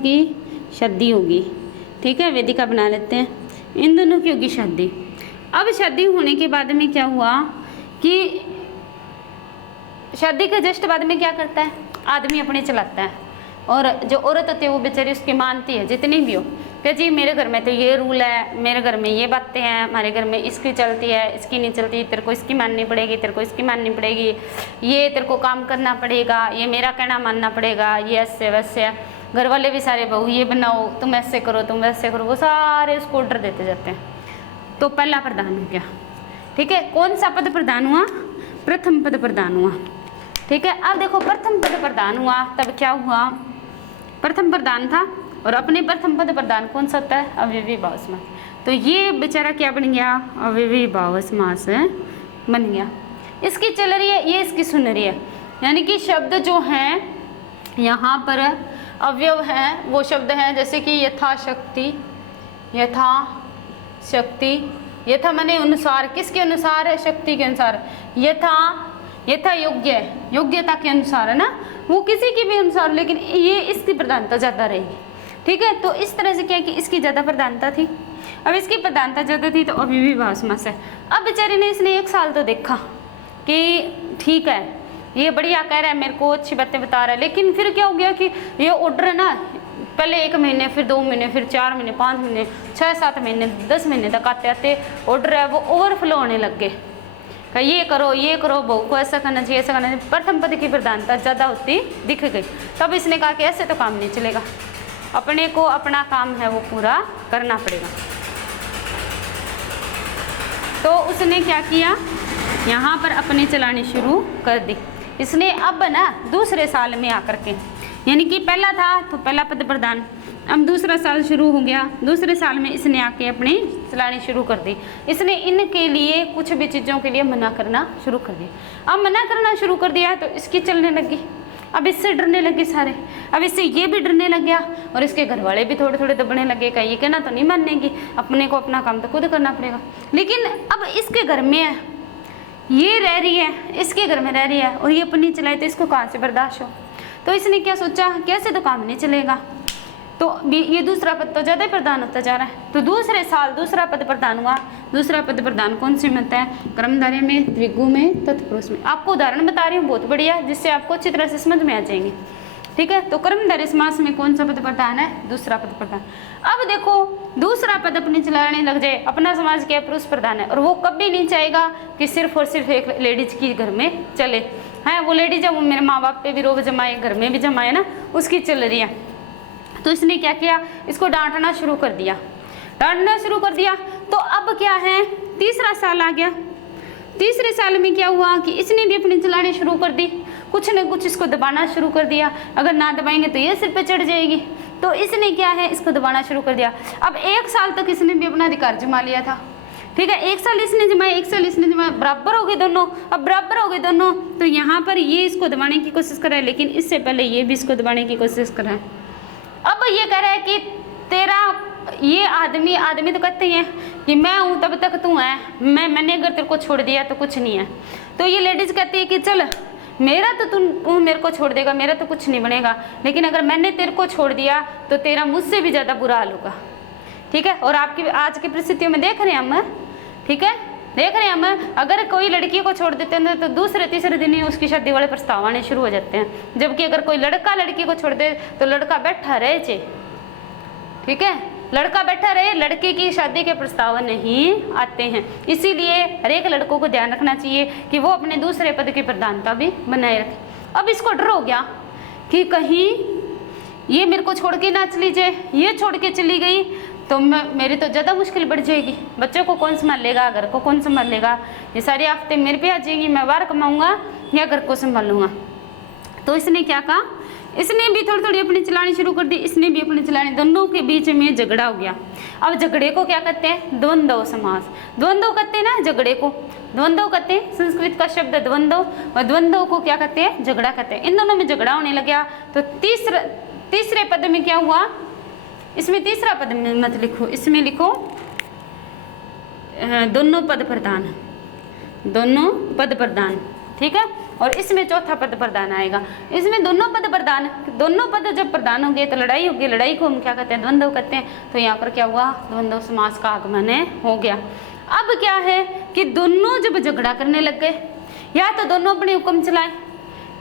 की शादी होगी, ठीक है, वेदिका बना लेते हैं, इन दोनों की होगी शादी। अब शादी होने के बाद में क्या हुआ कि शादी के जस्ट बाद में क्या करता है, आदमी अपने चलाता है, और जो औरत होती है वो बेचारी उसकी मानती है जितनी भी हो, कि जी मेरे घर में तो ये रूल है, मेरे घर में ये बातें हैं, हमारे घर में इसकी चलती है, इसकी नहीं चलती, तेरे को इसकी माननी पड़ेगी, तेरे को इसकी माननी पड़ेगी, ये तेरे को काम करना पड़ेगा, ये मेरा कहना मानना पड़ेगा, ये ऐसे वैसे। घर वाले भी सारे बहू ये बनाओ, तुम ऐसे करो, तुम वैसे करो, वो सारे उसको ऑर्डर देते जाते हैं। तो पहला प्रधान हो गया, ठीक है। कौन सा पद प्रधान हुआ, प्रथम पद प्रधान हुआ, ठीक है। अब देखो प्रथम पद प्रधान हुआ तब क्या हुआ, प्रथम प्रधान था, और अपने प्रथम पद प्रधान कौन सा होता है, अव्ययी भाव समास। तो ये बेचारा क्या बन गया, अव्ययी भाव समास बन गया। इसकी चल रही है, ये इसकी सुन रही है, यानी कि शब्द जो हैं यहाँ पर अवयव हैं, वो शब्द हैं जैसे कि यथाशक्ति, यथाशक्ति, यथा माने अनुसार, किसके अनुसार है, शक्ति के अनुसार, यथा योग्य, योग्यता के अनुसार है ना, वो किसी की भी अनुसार, लेकिन ये इसकी प्रधानता ज़्यादा रहेगी, ठीक है। तो इस तरह से क्या है कि इसकी ज़्यादा प्रधानता थी। अब इसकी प्रधानता ज़्यादा थी तो अव्ययी भाव समास है। अब बेचारे ने इसने 1 साल तो देखा कि ठीक है ये बढ़िया कह रहा है, मेरे को अच्छी बातें बता रहा है, लेकिन फिर क्या हो गया कि ये ऑर्डर है ना, पहले 1 महीने, फिर 2 महीने, फिर 4 महीने, 5 महीने, 6-7 महीने, 10 महीने तक आते आते ऑर्डर है वो ओवरफ्लो होने लग गए, ये करो, बहू को ऐसा करना चाहिए, ऐसा करना चाहिए। प्रथम पद की प्रधानता ज़्यादा होती दिख गई। तब इसने कहा कि ऐसे तो काम नहीं चलेगा, अपने को अपना काम है वो पूरा करना पड़ेगा। तो उसने क्या किया, यहाँ पर अपने चलानी शुरू कर दी इसने। अब ना दूसरे साल में आकर के, यानी कि पहला था तो पहला पद प्रधान, अब दूसरा साल शुरू हो गया, दूसरे साल में इसने आके अपनी चलानी शुरू कर दी। इसने इनके लिए कुछ भी चीज़ों के लिए मना करना शुरू कर दिया। अब मना करना शुरू कर दिया तो इसकी चलने लगी, अब इससे डरने लगे सारे, अब इससे ये भी डरने लग गया, और इसके घर वाले भी थोड़े थोड़े दबने लगे, का ये कहना तो नहीं मानेगी, अपने को अपना काम तो खुद करना पड़ेगा। लेकिन अब इसके घर में है, ये रह रही है, इसके घर में रह रही है, और ये अपनी चलाए तो इसको कहाँ से बर्दाश्त हो। तो इसने क्या सोचा, कैसे तो काम नहीं चलेगा, तो ये दूसरा पद तो ज़्यादा ही प्रधान होता जा रहा है। तो दूसरे साल दूसरा पद प्रधान हुआ। दूसरा पद प्रधान कौन से में होता है, कर्मधारय में, द्विगु में, तत्पुरुष में। आपको उदाहरण बता रही हूँ बहुत बढ़िया, जिससे आपको अच्छी तरह से समझ में आ जाएंगे, ठीक है। तो कर्मधारय समास में कौन सा पद प्रधान है, दूसरा पद प्रधान। अब देखो दूसरा पद अपने चलाने लग जाए, अपना समाज क्या पुरुष प्रधान है, और वो कभी नहीं चाहेगा कि सिर्फ और सिर्फ एक लेडीज की घर में चले, है वो लेडीज है, वो मेरे माँ बाप पे भी रोब जमाए, घर में भी जमाए ना, उसकी चल रही है। तो इसने क्या किया, इसको डांटना शुरू कर दिया, डांटना शुरू कर दिया। तो अब क्या है, तीसरा साल आ गया। तीसरे साल में क्या हुआ कि इसने भी अपनी चलानी शुरू कर दी, कुछ न कुछ इसको दबाना शुरू कर दिया, अगर ना दबाएंगे तो ये सिर पे चढ़ जाएगी। तो इसने क्या है, इसको दबाना शुरू कर दिया। अब 1 साल तक इसने भी अपना अधिकार जमा लिया था, ठीक है। 1 साल इसने जमाया, 1 साल इसने जमाया, बराबर हो गए दोनों। अब बराबर हो गए दोनों, तो यहाँ पर ये इसको दबाने की कोशिश कर रहा है, लेकिन इससे पहले ये भी इसको दबाने की कोशिश कर रहा है। अब ये कह रहा है कि तेरा ये आदमी तो कहते हैं कि मैं हूँ तब तक तू है, मैंने अगर तेरे को छोड़ दिया तो कुछ नहीं है। तो ये लेडीज कहती है कि चल मेरा तो तू मेरे को छोड़ देगा, मेरा तो कुछ नहीं बनेगा, लेकिन अगर मैंने तेरे को छोड़ दिया तो तेरा मुझसे भी ज़्यादा बुरा हाल होगा, ठीक है। और आपकी आज की परिस्थितियों में देख रहे हैं हम, ठीक है, देख रहे हैं हम, अगर कोई लड़की को छोड़ देते हैं तो दूसरे तीसरे दिन ही उसकी शादी वाले प्रस्ताव आने शुरू हो जाते हैं, जबकि अगर कोई लड़का लड़की को छोड़ दे तो लड़का बैठा रहे चे, ठीक है, लड़का बैठा रहे, लड़के की शादी के प्रस्ताव नहीं आते हैं। इसीलिए हर एक लड़कों को ध्यान रखना चाहिए कि वो अपने दूसरे पद की प्रधानता भी बनाए रखे। अब इसको डर हो गया कि कहीं ये मेरे को छोड़ के ना चली जाए, ये छोड़ के चली गई तो मेरी तो ज़्यादा मुश्किल बढ़ जाएगी, बच्चों को कौन संभाल लेगा, घर को कौन संभाल लेगा, ये सारी आफतें मेरे पे आ जाएंगी, मैं बाहर कमाऊँगा या घर को संभालूंगा। तो इसने क्या कहा, इसने भी थोड़ी थोड़ी अपनी चलानी शुरू कर दी, इसने भी अपनी चलानी, दोनों के बीच में झगड़ा हो गया। अब झगड़े को क्या कहते हैं, द्वंद्व समास, द्वंद्व कहते हैं ना झगड़े को, द्वंद्व कहते हैं, संस्कृत का शब्द द्वंद्व, और द्वंद्व को क्या कहते हैं, झगड़ा कहते हैं। इन दोनों में झगड़ा होने लग गया। तो तीसरे पद में क्या हुआ, इसमें तीसरा पद में मत लिखो, इसमें लिखो दोनों पद प्रधान, दोनों पद प्रधान, ठीक है। और इसमें चौथा पद प्रधान आएगा। इसमें दोनों पद प्रधान, दोनों पद जब प्रधान होंगे तो लड़ाई होगी, लड़ाई को हम क्या कहते हैं, द्वंद्व कहते हैं। तो यहाँ पर क्या हुआ, द्वंद्व समास का आगमन हो गया। अब क्या है कि दोनों जब झगड़ा करने लग गए, या तो दोनों अपने हुक्म चलाए,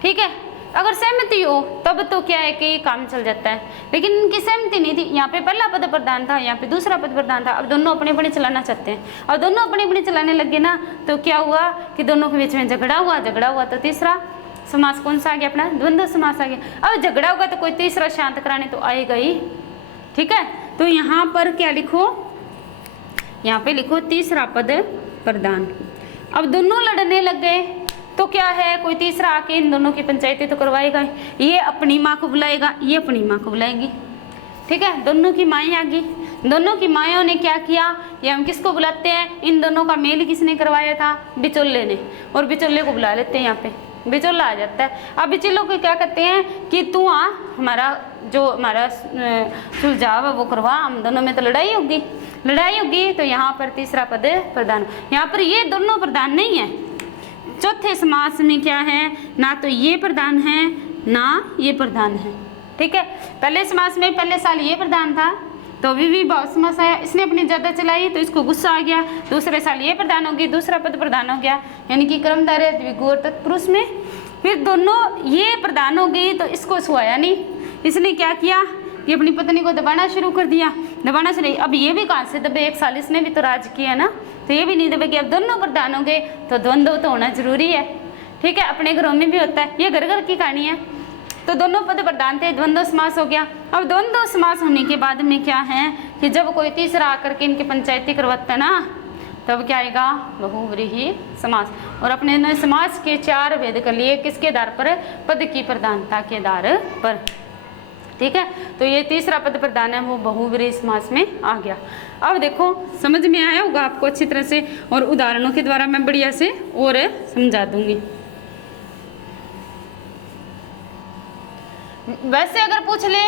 ठीक है, अगर सहमति हो तब तो क्या है कि काम चल जाता है, लेकिन इनकी सहमति नहीं थी। यहाँ पे पहला पद प्रधान था, यहाँ पे दूसरा पद प्रधान था। अब दोनों अपने अपने चलाना चाहते हैं, अब दोनों अपने अपने चलाने लगे ना, तो क्या हुआ कि दोनों के बीच में झगड़ा हुआ तो तीसरा समास कौन सा आ गया, अपना द्वंद्व समास आ गया। अब झगड़ा होगा तो कोई तीसरा शांत कराने तो आएगा ही, ठीक है। तो यहाँ पर क्या लिखो, यहाँ पे लिखो तीसरा पद प्रधान। अब दोनों लड़ने लग गए तो क्या है, कोई तीसरा आके इन दोनों की पंचायती तो करवाएगा। ये अपनी माँ को बुलाएगा, ये अपनी माँ को बुलाएगी, ठीक है। दोनों की माएँ आ गई, दोनों की मायों ने क्या किया, ये हम किसको बुलाते हैं, इन दोनों का मेल किसने करवाया था, बिचौले ने, और बिचौले को बुला लेते हैं। यहाँ पे बिचौला आ जाता है। अब बिचौलों को क्या कहते हैं कि तू आ, हमारा सुलझाव है वो करवा, हम दोनों में तो लड़ाई होगी। तो यहाँ पर तीसरा पद प्रधान। यहाँ पर ये दोनों प्रधान नहीं है। चौथे समास में क्या है, ना तो ये प्रधान है ना ये प्रधान है, ठीक है। पहले समास में पहले साल ये प्रधान था तो विभाव समास आया, इसने अपनी ज्यादा चलाई तो इसको गुस्सा आ गया। दूसरे साल ये प्रधान होगी, दूसरा पद प्रधान हो गया, यानी कि कर्मधारय द्विगु और तत्पुरुष में। फिर दोनों ये प्रधान हो गई तो इसको सुहाया नहीं, इसने क्या किया कि अपनी पत्नी को दबाना शुरू कर दिया, दबाना शुरू। अब ये भी कहाँ से दबे, एक साल इसने भी तो राज किया ना, तो ये भी नहीं दबेगी। अब दोनों प्रधान हो गए तो द्वंद्व तो होना जरूरी है, ठीक है। अपने घरों में भी होता है, ये घर घर की कहानी है। तो दोनों पद प्रधान थे, द्वंद्व समास हो गया। अब द्वंद्व समास होने के बाद में क्या है कि जब कोई तीसरा आकर के इनकी पंचायती करवाता है ना, तब क्या आएगा, बहुव्रीहि समास। और अपने ने समास के 4 भेद कर लिए, किसके आधार पर, पद की प्रधानता के आधार पर, ठीक है। तो ये तीसरा पद प्रधान है वो बहुव्रीहि समास में आ गया। अब देखो समझ में आया होगा आपको अच्छी तरह से, और उदाहरणों के द्वारा मैं बढ़िया से और समझा दूंगी। वैसे अगर पूछ ले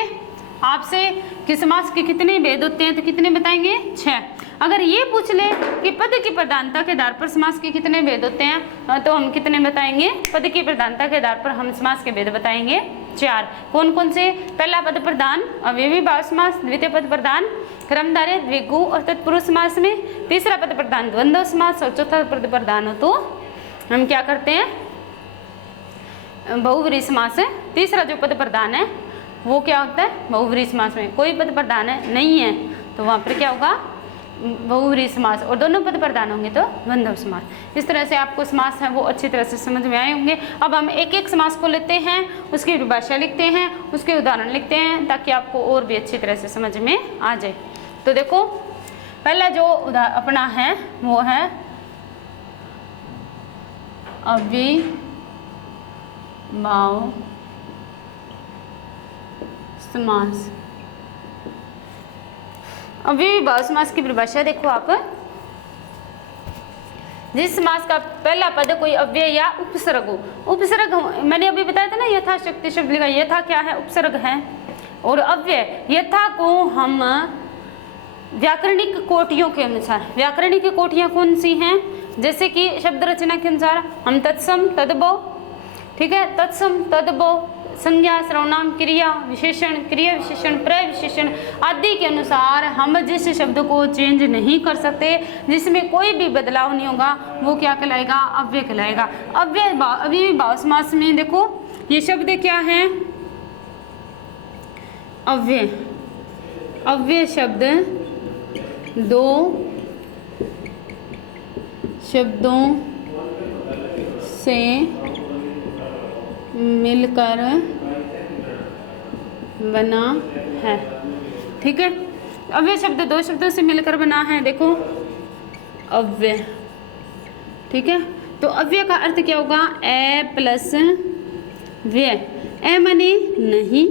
आपसे कि समास के कितने भेद होते हैं तो कितने बताएंगे, 6। अगर ये पूछ ले कि पद की प्रधानता के आधार पर समास के कितने भेद होते हैं तो हम कितने बताएंगे, पद की प्रधानता के आधार पर हम समास के भेद बताएंगे 4। कौन कौन से, पहला पद प्रधान अव्ययीभाव समास, द्वितीय पद प्रधान कर्मधारय द्विगु और तत्पुरुष समास में, तीसरा पद प्रधान द्वंद्व समास, और चौथा पद प्रधान हो तो हम क्या करते हैं, बहुव्रीहि समास है। तीसरा जो पद प्रधान है वो क्या होता है, बहुव्रीहि समास में कोई पद प्रधान है नहीं है तो वहाँ पर क्या होगा, बहुव्रीहि समास, और दोनों पद प्रधान होंगे तो द्वंद्व समास। इस तरह से आपको समास है वो अच्छी तरह से समझ में आए होंगे। अब हम एक एक समास को लेते हैं, उसकी परिभाषा लिखते हैं, उसके उदाहरण लिखते हैं, ताकि आपको और भी अच्छी तरह से समझ में आ जाए। तो देखो पहला जो अपना है वो है अव्ययीभाव समास। अव्ययीभाव समास की परिभाषा देखो आप, जिस समास का पहला पद कोई अव्यय या उपसर्ग हो। उपसर्ग मैंने अभी बताया था ना, यथाशक्ति शब्द लिखा, यथा क्या है, उपसर्ग है। और अव्यय, यथा को हम व्याकरणिक कोटियों के अनुसार, व्याकरणिक कोटियां कौन सी हैं, जैसे कि शब्द रचना के अनुसार हम तत्सम तद्भव, ठीक है, तत्सम तद्भव, संज्ञा सर्वनाम क्रिया विशेषण, क्रिया विशेषण, प्रविशेषण आदि के अनुसार हम जिस शब्द को चेंज नहीं कर सकते, जिसमें कोई भी बदलाव नहीं होगा, वो क्या कहलाएगा, अव्यय कहलाएगा। अव्ययीभाव समास में देखो ये शब्द क्या है, अव्यय। अव्यय शब्द दो शब्दों से मिलकर बना है, ठीक है। अव्यय शब्द 2 शब्दों से मिलकर बना है, देखो अव्यय, ठीक है। तो अव्यय का अर्थ क्या होगा, ए प्लस व्यय। ए माने नहीं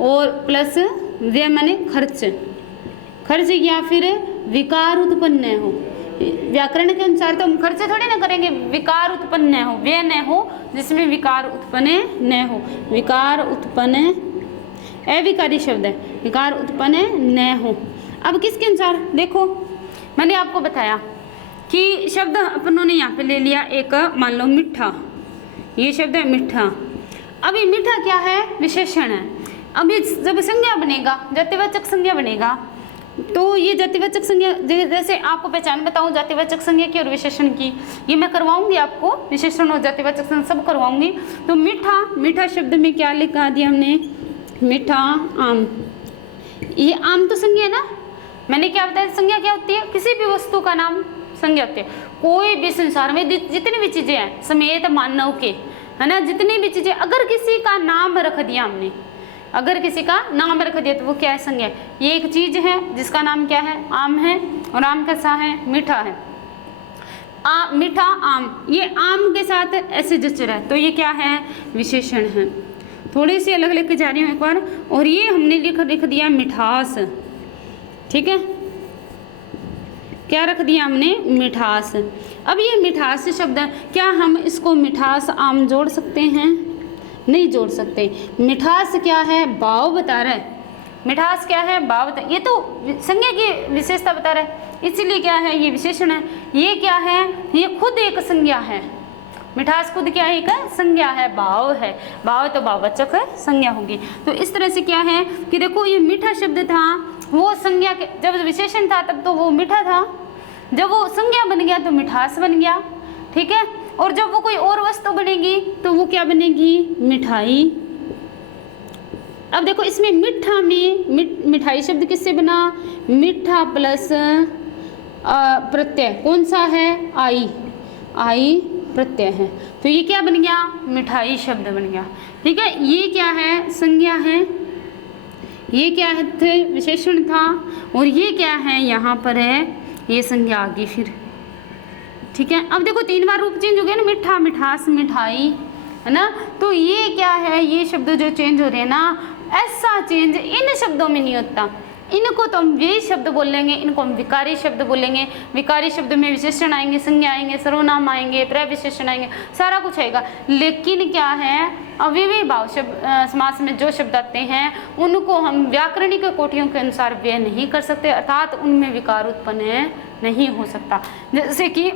और प्लस व्यय माने खर्च, खर्च या फिर विकार उत्पन्न हो। व्याकरण के अनुसार तो हम खर्च थोड़ी ना करेंगे, विकार उत्पन्न न हो, व्यय न हो जिसमें विकार उत्पन्न न हो। विकार उत्पन्न अविकारी शब्द है, विकार उत्पन्न न हो। अब किसके अनुसार देखो, मैंने आपको बताया कि शब्द अपनों ने यहाँ पे ले लिया एक, मान लो मीठा, ये शब्द है मीठा। अब ये मीठा क्या है? विशेषण है। अब ये जब संज्ञा बनेगा, जातिवाचक संज्ञा बनेगा, तो ये जातिवाचक संज्ञा, जैसे आपको पहचान बताऊं जातिवाचक संज्ञा की और विशेषण की, ये मैं करवाऊंगी आपको, विशेषण और जातिवाचक संज्ञा सब करवाऊंगी। तो मीठा, मीठा शब्द में क्या लिखा दिया हमने? मीठा आम। ये आम तो संज्ञा है ना, मैंने क्या बताया संज्ञा क्या होती है? किसी भी वस्तु का नाम संज्ञा होती है। कोई भी संसार में जितनी भी चीजें हैं समेत मानव के, है ना, जितनी भी चीजें, अगर किसी का नाम रख दिया हमने, अगर किसी का नाम रख दिया तो वो क्या है? संज्ञा। ये एक चीज है जिसका नाम क्या है? आम है, और आम कैसा है? मीठा है। मीठा आम, ये आम के साथ ऐसे जच रहा है, तो ये क्या है? विशेषण है। थोड़ी सी अलग लेके जा रही हूँ एक बार, और ये हमने लिख दिया मिठास, ठीक है, क्या रख दिया हमने? मिठास। अब ये मिठास शब्द है, क्या हम इसको मिठास आम जोड़ सकते हैं? नहीं जोड़ सकते। मिठास क्या है? भाव बता रहा है। मिठास क्या है? भाव बता, ये तो संज्ञा की विशेषता बता रहा है, इसीलिए क्या है? ये विशेषण है। ये क्या है? ये खुद एक संज्ञा है। मिठास खुद क्या है? एक संज्ञा है, भाव है। भाव तो भाववाचक है, संज्ञा होगी। तो इस तरह से क्या है कि देखो, ये मीठा शब्द था, वो संज्ञा के, जब विशेषण था तब तो वो मीठा था, जब वो संज्ञा बन गया तो मिठास बन गया, ठीक है। और जब वो कोई और वस्तु बनेगी तो वो क्या बनेगी? मिठाई। अब देखो इसमें मीठा में मिठाई शब्द किससे बना? मीठा प्लस प्रत्यय, कौन सा है? आई, आई प्रत्यय है, तो ये क्या बन गया? मिठाई शब्द बन गया, ठीक है। ये क्या है? संज्ञा है। ये क्या है? विशेषण था। और ये क्या है? यहाँ पर है ये संज्ञा आ गई फिर, ठीक है। अब देखो 3 बार रूप चेंज हो गया ना, मीठा, मिठास, मिठाई, है ना। तो ये क्या है? ये शब्द जो चेंज हो रहे हैं ना, ऐसा चेंज इन शब्दों में नहीं होता। इनको तो हम व्यय शब्द बोलेंगे, इनको हम विकारी शब्द बोलेंगे। विकारी शब्द में विशेषण आएंगे, संज्ञा आएंगे, सर्वनाम आएंगे, प्रविशेषण आएंगे, सारा कुछ आएगा। लेकिन क्या है? अव्ययी भाव शब्द समास में जो शब्द आते हैं उनको हम व्याकरणिक कोटियों के अनुसार व्यय नहीं कर सकते, अर्थात उनमें विकार उत्पन्न नहीं हो सकता। जैसे कि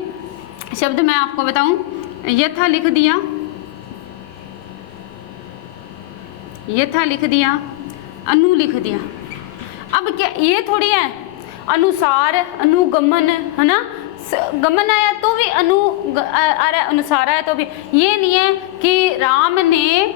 शब्द मैं आपको बताऊं, यथा लिख दिया, यथा लिख दिया, अनु लिख दिया। अब क्या ये थोड़ी है अनुसार, अनुगमन, है ना, गमन आया तो भी अनु आ रहा है, अनुसार आया तो भी। ये नहीं है कि राम ने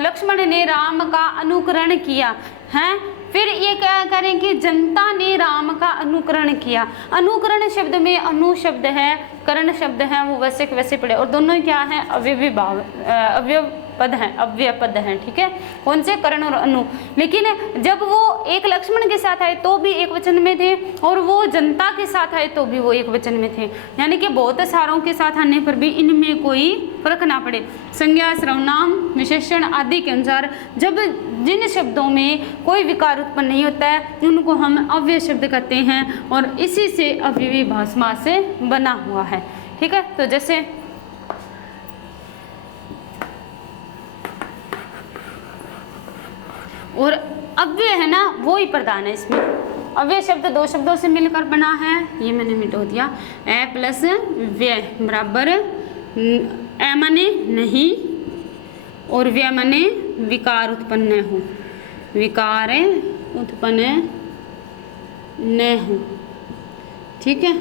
लक्ष्मण ने राम का अनुकरण किया है, फिर ये क्या करें कि जनता ने राम का अनुकरण किया। अनुकरण शब्द में अनु शब्द है, करण शब्द है, वो वैसे के वैसे पड़े, और दोनों क्या है? अव्ययी भाव, अव्यय पद हैं, अव्यय पद हैं, ठीक है। कौन से? करण और अनु। लेकिन जब वो एक लक्ष्मण के साथ आए तो भी एक वचन में थे, और वो जनता के साथ आए तो भी वो एक वचन में थे, यानी कि बहुत सारों के साथ आने पर भी इनमें कोई फर्क ना पड़े। संज्ञा, सर्वनाम, विशेषण आदि के अनुसार जब जिन शब्दों में कोई विकार उत्पन्न नहीं होता है उनको हम अव्यय शब्द कहते हैं, और इसी से अव्ययी भाव समास से बना हुआ है, ठीक है। तो जैसे और अव्यय है ना, वो ही प्रधान है इसमें। अव्यय शब्द 2 शब्दों से मिलकर बना है, ये मैंने मिटो दिया। ए प्लस व्यय बराबर ए माने नहीं, और व्यय माने विकार उत्पन्न हो, विकार उत्पन्न न हो, ठीक है,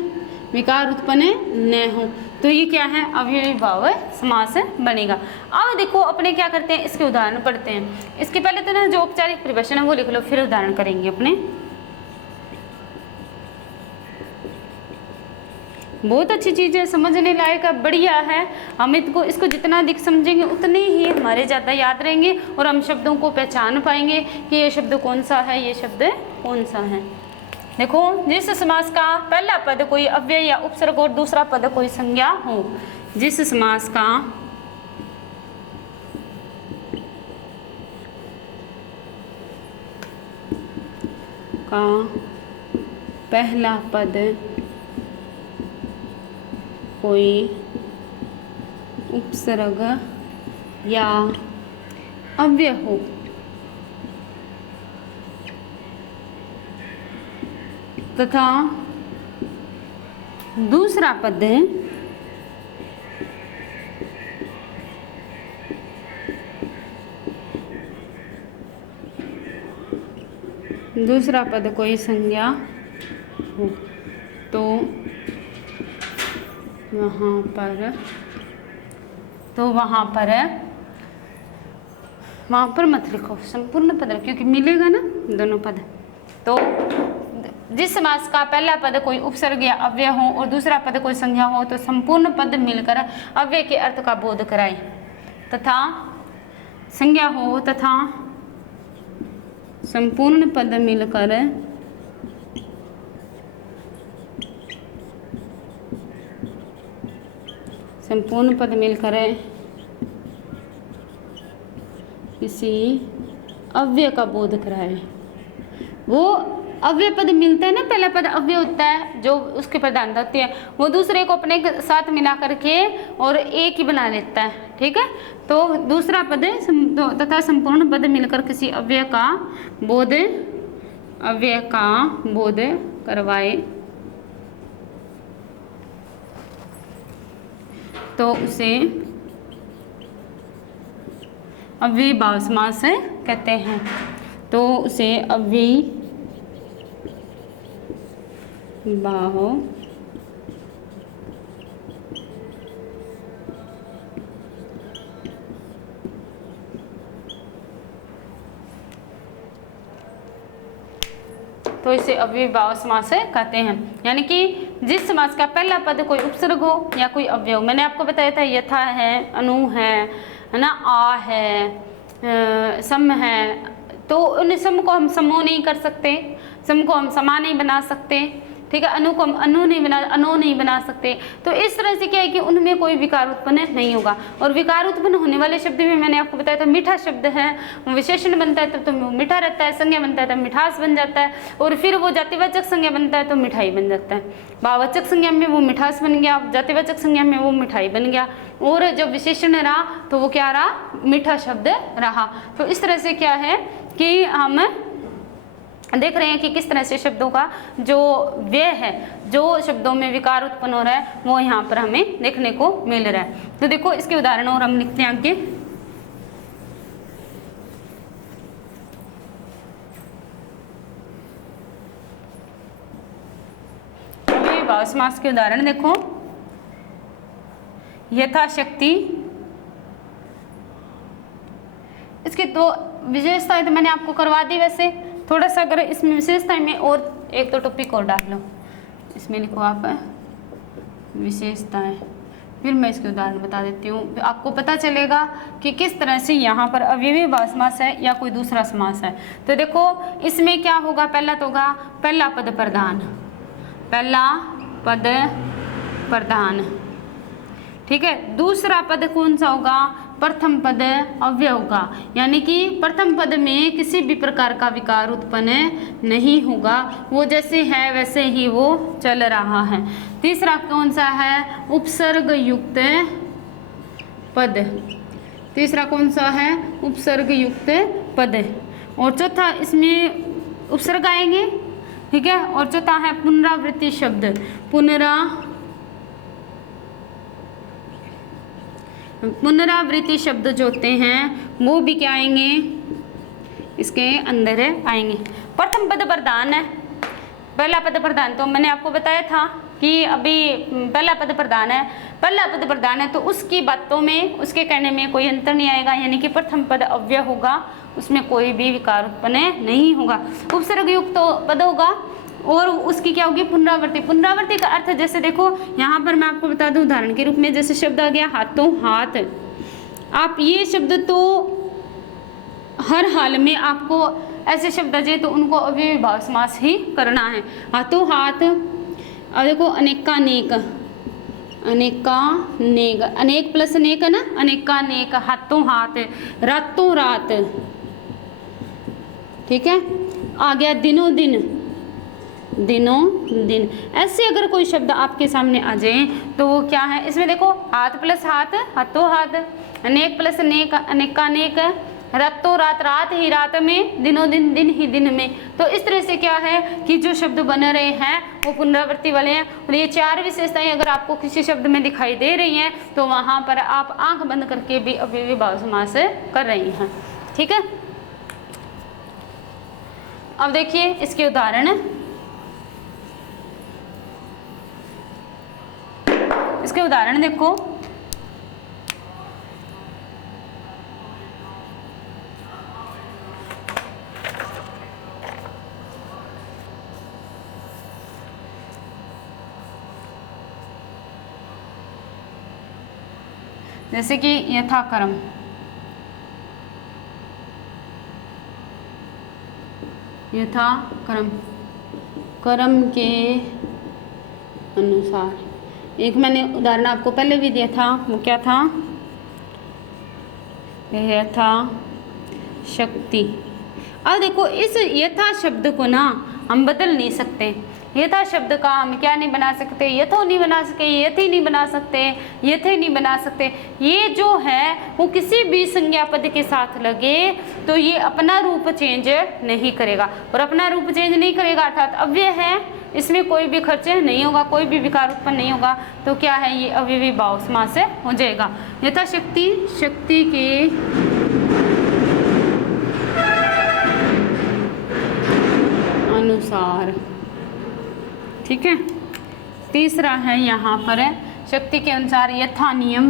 विकार उत्पन्न न हो। तो ये क्या है? अव्ययी भाव समास बनेगा। अब देखो अपने क्या करते हैं, इसके उदाहरण पढ़ते हैं। इसके पहले तो ना जो औपचारिक परिभाषा है वो लिख लो, फिर उदाहरण करेंगे अपने। बहुत अच्छी चीज़ है, समझने लायक है, बढ़िया है। हम इसको जितना अधिक समझेंगे उतने ही हमारे ज़्यादा याद रहेंगे, और हम शब्दों को पहचान पाएंगे कि ये शब्द कौन सा है, ये शब्द कौन सा है। देखो, जिस समास का पहला पद कोई अव्यय या उपसर्ग और दूसरा पद कोई संज्ञा हो, जिस समास का पहला पद कोई उपसर्ग या अव्यय हो तथा दूसरा पद कोई संज्ञा हो तो वहाँ पर मत लिखो संपूर्ण पद, क्योंकि मिलेगा ना दोनों पद। तो जिस समास का पहला पद कोई उपसर्ग या अव्यय हो और दूसरा पद कोई संज्ञा हो तो संपूर्ण पद मिलकर अव्यय के अर्थ का बोध कराए, तथा संज्ञा हो तथा संपूर्ण पद मिलकर किसी अव्यय का बोध कराए। वो अव्यय पद मिलता है ना, पहला पद अव्यय होता है जो उसकी प्रधानता होती है, वो दूसरे को अपने साथ मिला करके और एक ही बना लेता है। ठीक है, तो दूसरा पद तथा संपूर्ण पद मिलकर किसी अव्यय का बोध करवाए तो उसे अव्ययीभाव समास कहते हैं। तो उसे अव्ययीभाव समास कहते हैं। यानी कि जिस समास का पहला पद कोई उपसर्ग हो या कोई अव्यय हो। मैंने आपको बताया था यथा है, अनु है ना, आ है, सम है, तो उन सम को हम समूह नहीं कर सकते, सम को हम समा नहीं बना सकते। ठीक है, अनु को हम अनो नहीं बना सकते। तो इस तरह से क्या है कि उनमें कोई विकार उत्पन्न नहीं होगा। और विकार उत्पन्न होने वाले शब्द में मैंने आपको बताया था मीठा शब्द है, विशेषण बनता है तब तो वो मीठा रहता है, संज्ञा बनता है तब मिठास बन जाता है, और फिर वो जातिवाचक संज्ञा बनता है तो मिठाई बन जाता है। भाववाचक संज्ञा में वो मिठास बन गया, जातिवाचक संज्ञा में वो मिठाई बन गया, और जब विशेषण रहा तो वो क्या रहा, मीठा शब्द रहा। तो इस तरह से क्या है कि हम देख रहे हैं कि किस तरह से शब्दों का जो व्यय है, जो शब्दों में विकार उत्पन्न हो रहा है, वो यहाँ पर हमें देखने को मिल रहा है। तो देखो इसके उदाहरण और हम लिखते हैं आगे। अव्ययीभाव समास के उदाहरण देखो। यथाशक्ति, इसकी तो विशेषताएं तो मैंने आपको करवा दी। वैसे थोड़ा सा अगर इसमें विशेषताएं में और एक दो टॉपिक और डाल लो, इसमें लिखो आप विशेषताएं, फिर मैं इसके उदाहरण बता देती हूँ। आपको पता चलेगा कि किस तरह से यहाँ पर अव्ययीभाव समास है या कोई दूसरा समास है। तो देखो इसमें क्या होगा, पहला तो होगा पहला पद प्रधान। ठीक है, दूसरा पद कौन सा होगा, प्रथम पद अव्यय होगा। यानी कि प्रथम पद में किसी भी प्रकार का विकार उत्पन्न नहीं होगा, वो जैसे है वैसे ही वो चल रहा है। तीसरा कौन सा है, उपसर्ग युक्त पद। तीसरा कौन सा है, उपसर्ग युक्त पद। और चौथा इसमें उपसर्ग आएंगे। ठीक है, और चौथा है पुनरावृत्ति शब्द। पुनरावृत्ति शब्द जो होते हैं वो भी क्या आएंगे, इसके अंदर आएंगे। प्रथम पद प्रधान है, पहला पद प्रधान तो मैंने आपको बताया था कि अभी पहला पद प्रधान है। पहला पद प्रधान है तो उसकी बातों में, उसके कहने में कोई अंतर नहीं आएगा। यानी कि प्रथम पद अव्यय होगा, उसमें कोई भी विकार उत्पन्न नहीं होगा। उपसर्ग युक्त पद होगा और उसकी क्या होगी, पुनरावृत्ति। पुनरावृत्ति का अर्थ जैसे देखो यहाँ पर मैं आपको बता दूं उदाहरण के रूप में, जैसे शब्द आ गया हाथों हाथ। आप ये शब्द तो हर हाल में आपको ऐसे शब्द आ जाए तो उनको अव्ययीभाव समास ही करना है। हाथों हाथ, अब देखो अनेकानेक, अनेक प्लस अनेक है ना, अनेकानेक, हाथों हाथ, रातों रात। ठीक है, आ गया दिनों दिन। ऐसे अगर कोई शब्द आपके सामने आ जाए तो वो क्या है, इसमें देखो हाथ प्लस हाथ, हाथों हाथ, अनेक प्लस अनेक, अनेकानेक, रातों रात, रात ही रात में, दिनों दिन, दिन ही दिन में। तो इस तरह से क्या है कि जो शब्द बन रहे हैं वो पुनरावृत्ति वाले हैं। और ये 4 विशेषताएं अगर आपको किसी शब्द में दिखाई दे रही हैं तो वहां पर आप आंख बंद करके भी अव्ययी भाव समास कर रही हैं। ठीक है, अब देखिए इसके उदाहरण, इसके उदाहरण देखो। जैसे कि यथाक्रम, यथाक्रम, क्रम के अनुसार। एक मैंने उदाहरण आपको पहले भी दिया था, वो क्या था, यथा शक्ति। अब देखो इस यथा शब्द को ना हम बदल नहीं सकते। यथा शब्द का हम क्या नहीं बना सकते, यथो नहीं बना सकते, यथी नहीं बना सकते, यथे नहीं बना सकते। ये जो है वो किसी भी संज्ञा पद के साथ लगे तो ये अपना रूप चेंज नहीं करेगा, और अपना रूप चेंज नहीं करेगा अर्थात अव्यय है, इसमें कोई भी खर्च नहीं होगा, कोई भी विकार उत्पन्न नहीं होगा। तो क्या है, ये अव्ययी भाव समास से हो जाएगा। यथा शक्ति, शक्ति के अनुसार। ठीक है, तीसरा है यहाँ पर शक्ति के अनुसार, यथा नियम,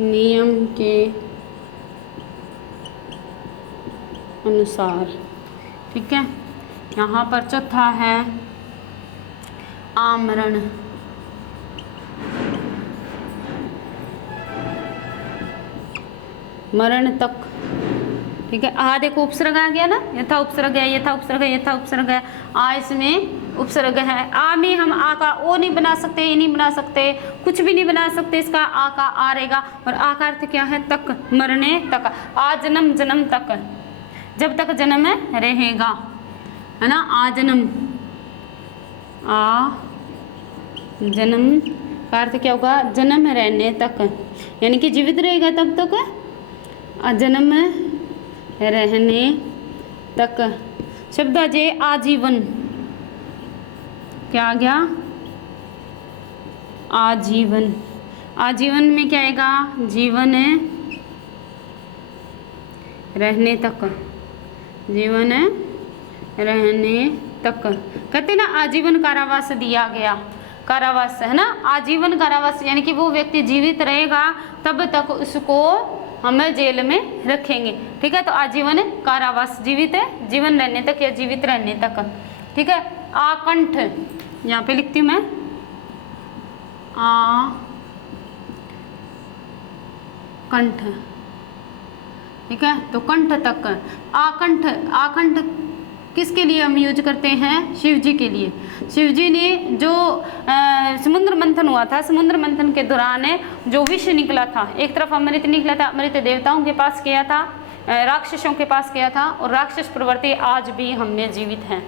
नियम के अनुसार। ठीक है, यहाँ पर चौथा है आमरण, मरण तक। ठीक है, आ देखो उपसर्ग आ गया ना, यथा उपसर्ग है, यथा उपसर्ग है, यथा उपसर्ग है, आ इसमें उपसर्ग है। आ में हम आ का ओ नहीं बना सकते, ये नहीं बना सकते, कुछ भी नहीं बना सकते, इसका आ का आ रहेगा। और आ का अर्थ क्या है, तक, मरने तक, आ जन्म, जन्म तक, जब तक जन्म रहेगा, है ना, आ जन्म, आ जन्म का अर्थ क्या होगा, जन्म रहने तक, यानी कि जीवित रहेगा तब तक, जन्म रहने तक। शब्द आ जाए आजीवन, क्या आ गया, आजीवन। आजीवन में क्या आएगा, जीवन रहने तक, जीवन रहने तक। कहते ना आजीवन कारावास दिया गया, कारावास है ना, आजीवन कारावास, यानी कि वो व्यक्ति जीवित रहेगा तब तक उसको हम जेल में रखेंगे। ठीक है, तो आजीवन कारावास, जीवित है, जीवन रहने तक या जीवित रहने तक। ठीक है, आकंठ, यहाँ पे लिखती हूँ मैं, कंठ। ठीक है, तो कंठ तक, आकंठ, आकंठ किसके लिए हम यूज करते हैं, शिव जी के लिए। शिव जी ने जो समुद्र मंथन हुआ था, समुद्र मंथन के दौरान जो विष निकला था, एक तरफ अमृत निकला था, अमृत देवताओं के पास किया था, राक्षसों के पास किया था, और राक्षस प्रवृत्ति आज भी हम में जीवित है।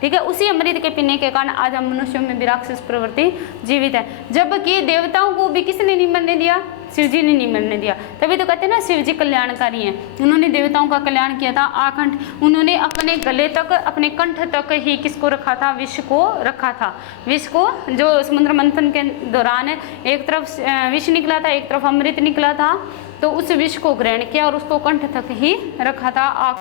ठीक है, उसी अमृत के पीने के कारण आज हम मनुष्यों में भी राक्षस प्रवृत्ति जीवित है। जबकि देवताओं को भी किसने नहीं मरने दिया, शिव जी ने नहीं मरने दिया। तभी तो कहते हैं ना शिव जी कल्याणकारी हैं, उन्होंने देवताओं का कल्याण किया था। आकंठ, उन्होंने अपने गले तक, अपने कंठ तक ही किसको रखा था, विष को रखा था। विष को, जो समुद्र मंथन के दौरान एक तरफ विष निकला था, एक तरफ अमृत निकला था, तो उस विष को ग्रहण किया और उसको कंठ तक ही रखा था।